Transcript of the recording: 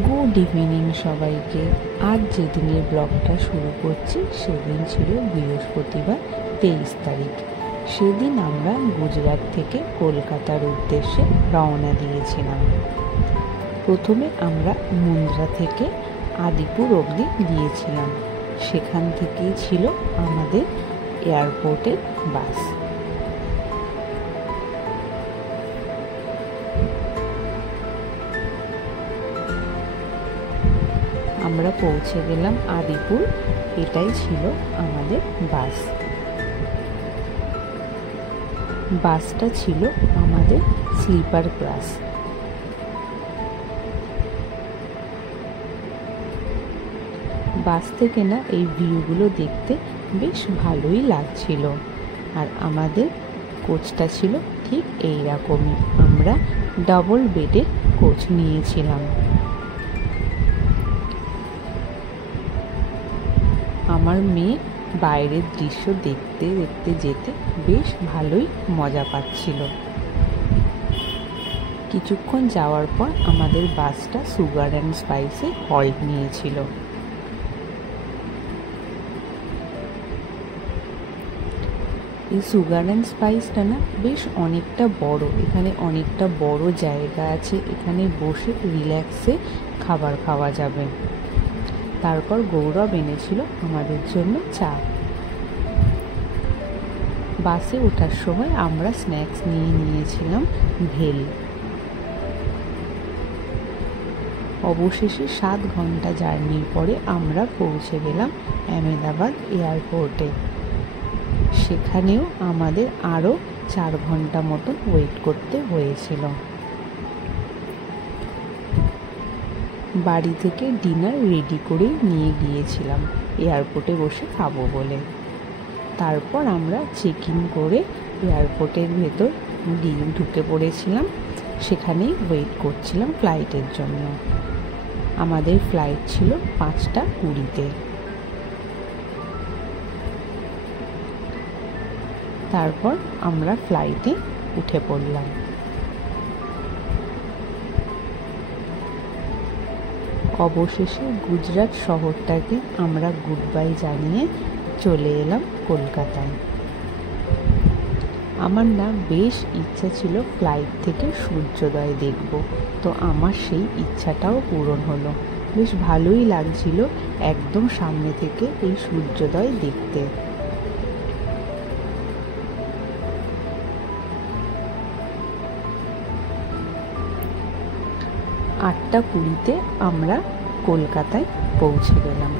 Good evening সবাইকে। আজ যেদিনের ব্লগটা শুরু করছি সেদিন ছিল বৃহস্পতিবার 23 তারিখ। সেদিন আমরা গুজরাট থেকে কলকাতার উদ্দেশ্যে রওনা দিয়েছিলাম। প্রথমে আমরা মুন্দ্রা থেকে আদিপুর অবধি গিয়েছিলাম। সেখান থেকেই ছিল আমাদের এয়ারপোর্টের বাস। আমরা পৌঁছে গেলাম আদিপুর। এটাই ছিল আমাদের বাস। বাসটা ছিল আমাদের স্লিপার ক্লাস। বাস থেকে না এই ভিউগুলো দেখতে বেশ ভালোই লাগছিল। আর আমাদের কোচটা ছিল ঠিক এইরকমই। আমরা ডাবল বেডের কোচ নিয়েছিলাম। আমার মেয়ে বাইরের দৃশ্য দেখতে দেখতে যেতে বেশ ভালোই মজা পাচ্ছিল। কিছুক্ষণ যাওয়ার পর আমাদের বাসটা সুগার অ্যান্ড স্পাইসে হল্ট নিয়েছিল। এই সুগার অ্যান্ড স্পাইসটা না বেশ অনেকটা বড়। এখানে অনেকটা বড় জায়গা আছে। এখানে বসে রিল্যাক্সে খাবার খাওয়া যাবে। তারপর গৌরব এনেছিল আমাদের জন্য চা। বাসে ওঠার সময় আমরা স্ন্যাক্স নিয়ে নিয়েছিলাম ভেল। অবশেষে 7 ঘন্টা জার্নির পরে আমরা পৌঁছে গেলাম আহমেদাবাদ এয়ারপোর্টে। সেখানেও আমাদের আরও 4 ঘন্টা মতো ওয়েট করতে হয়েছিল। বাড়ি থেকে ডিনার রেডি করে নিয়ে গিয়েছিলাম এয়ারপোর্টে বসে খাবো বলে। তারপর আমরা চেক ইন করে এয়ারপোর্টের ভেতর ঢুকে পড়েছিলাম। সেখানেই ওয়েট করছিলাম ফ্লাইটের জন্য। আমাদের ফ্লাইট ছিল 5টা 20-তে। তারপর আমরা ফ্লাইটে উঠে পড়লাম। অবশেষে গুজরাট শহরটাকে আমরা গুড বাই জানিয়ে চলে এলাম কলকাতায়। আমার না বেশ ইচ্ছা ছিল ফ্লাইট থেকে সূর্যোদয় দেখব, তো আমার সেই ইচ্ছাটাও পূরণ হলো। বেশ ভালোই লাগছিল একদম সামনে থেকে এই সূর্যোদয় দেখতে। 8টা 20-তে আমরা কলকাতায় পৌঁছে গেলাম।